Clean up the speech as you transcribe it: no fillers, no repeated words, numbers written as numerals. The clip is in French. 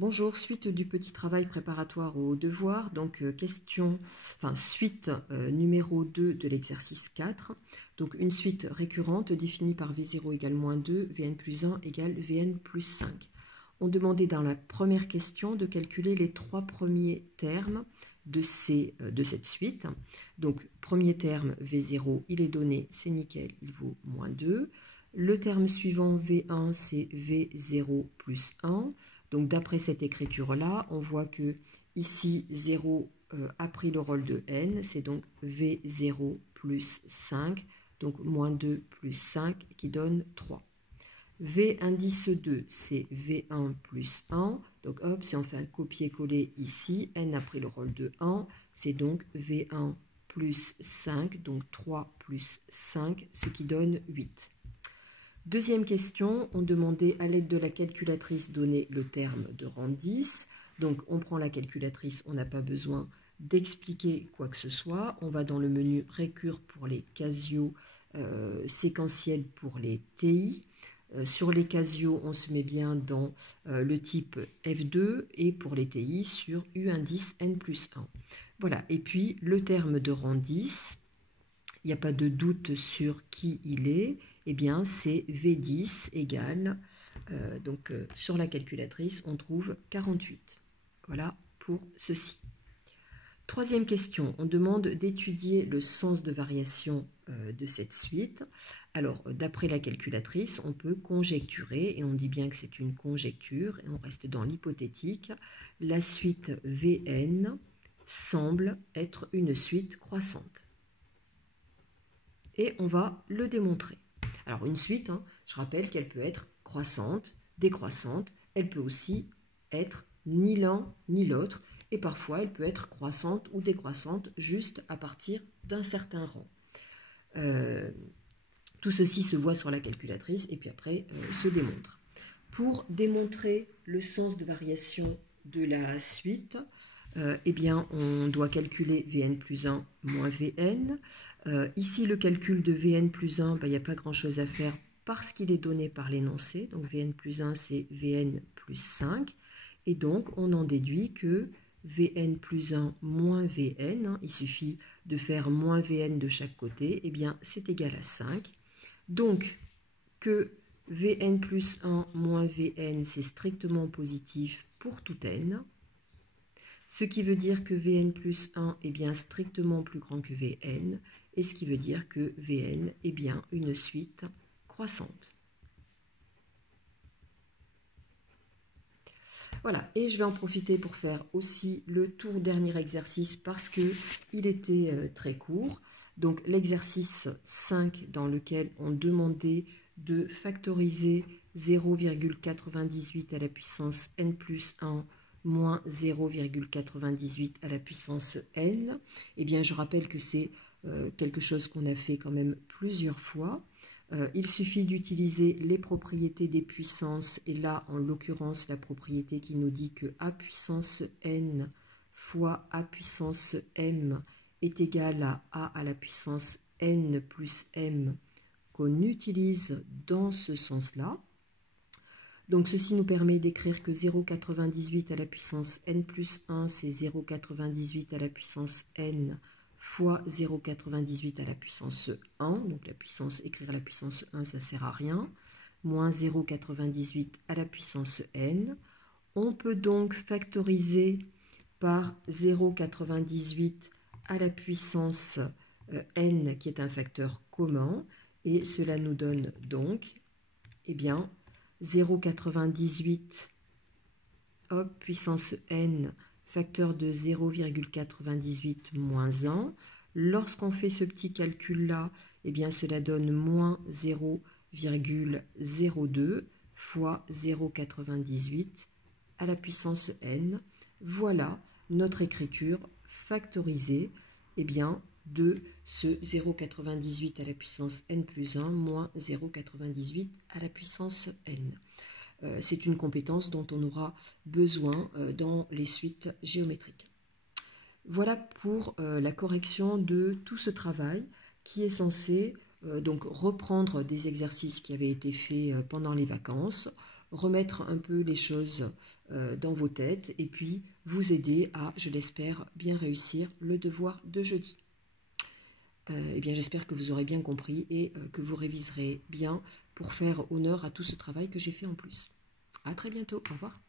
Bonjour, suite du petit travail préparatoire au devoir, donc suite numéro 2 de l'exercice 4. Donc une suite récurrente définie par V0 égale moins 2, Vn plus 1 égale Vn plus 5. On demandait dans la première question de calculer les trois premiers termes de cette suite. Donc premier terme V0, il est donné, c'est nickel, il vaut moins 2. Le terme suivant V1, c'est V0 plus 1. Donc d'après cette écriture-là, on voit que ici 0 a pris le rôle de n, c'est donc V0 plus 5, donc moins 2 plus 5 qui donne 3. V indice 2, c'est V1 plus 1, donc hop, si on fait un copier-coller ici, n a pris le rôle de 1, c'est donc V1 plus 5, donc 3 plus 5, ce qui donne 8. Deuxième question, on demandait à l'aide de la calculatrice donner le terme de rang 10. Donc on prend la calculatrice, on n'a pas besoin d'expliquer quoi que ce soit. On va dans le menu récure pour les Casio, séquentiel pour les TI. Sur les Casio, on se met bien dans le type F2 et pour les TI sur U indice N plus 1. Voilà, et puis le terme de rang 10, il n'y a pas de doute sur qui il est, eh bien c'est V10 égale, sur la calculatrice, on trouve 48. Voilà pour ceci. Troisième question, on demande d'étudier le sens de variation de cette suite. Alors, d'après la calculatrice, on peut conjecturer, et on dit bien que c'est une conjecture, et on reste dans l'hypothétique, la suite Vn semble être une suite croissante. Et on va le démontrer. Alors une suite, je rappelle qu'elle peut être croissante, décroissante, elle peut aussi être ni l'un ni l'autre, et parfois elle peut être croissante ou décroissante juste à partir d'un certain rang. Tout ceci se voit sur la calculatrice et puis après se démontre. Pour démontrer le sens de variation de la suite, eh bien, on doit calculer Vn plus 1 moins Vn. Ici, le calcul de Vn plus 1, il n'y a pas grand-chose à faire parce qu'il est donné par l'énoncé. Donc, Vn plus 1, c'est Vn plus 5. Et donc, on en déduit que Vn plus 1 moins Vn, il suffit de faire moins Vn de chaque côté, eh bien, c'est égal à 5. Donc, que Vn plus 1 moins Vn, c'est strictement positif pour tout n. Ce qui veut dire que Vn plus 1 est bien strictement plus grand que Vn, et ce qui veut dire que Vn est bien une suite croissante. Voilà, et je vais en profiter pour faire aussi le tout dernier exercice parce qu'il était très court. Donc l'exercice 5 dans lequel on demandait de factoriser 0,98 à la puissance n plus 1 moins 0,98 à la puissance n, eh bien je rappelle que c'est quelque chose qu'on a fait quand même plusieurs fois. Il suffit d'utiliser les propriétés des puissances, et là en l'occurrence la propriété qui nous dit que a puissance n fois a puissance m est égal à a la puissance n plus m, qu'on utilise dans ce sens-là. Donc ceci nous permet d'écrire que 0,98 à la puissance n plus 1, c'est 0,98 à la puissance n fois 0,98 à la puissance 1. Donc la puissance, écrire la puissance 1, ça ne sert à rien. Moins 0,98 à la puissance n. On peut donc factoriser par 0,98 à la puissance n, qui est un facteur commun. Et cela nous donne donc, eh bien, 0,98 puissance n, facteur de 0,98 moins 1. Lorsqu'on fait ce petit calcul-là, eh bien cela donne moins 0,02 fois 0,98 à la puissance n. Voilà notre écriture factorisée, eh bien, de ce 0,98 à la puissance n plus 1 moins 0,98 à la puissance n. C'est une compétence dont on aura besoin dans les suites géométriques. Voilà pour la correction de tout ce travail qui est censé donc reprendre des exercices qui avaient été faits pendant les vacances, remettre un peu les choses dans vos têtes et puis vous aider à, je l'espère, bien réussir le devoir de jeudi. Eh bien, j'espère que vous aurez bien compris et que vous réviserez bien pour faire honneur à tout ce travail que j'ai fait en plus. À très bientôt, au revoir.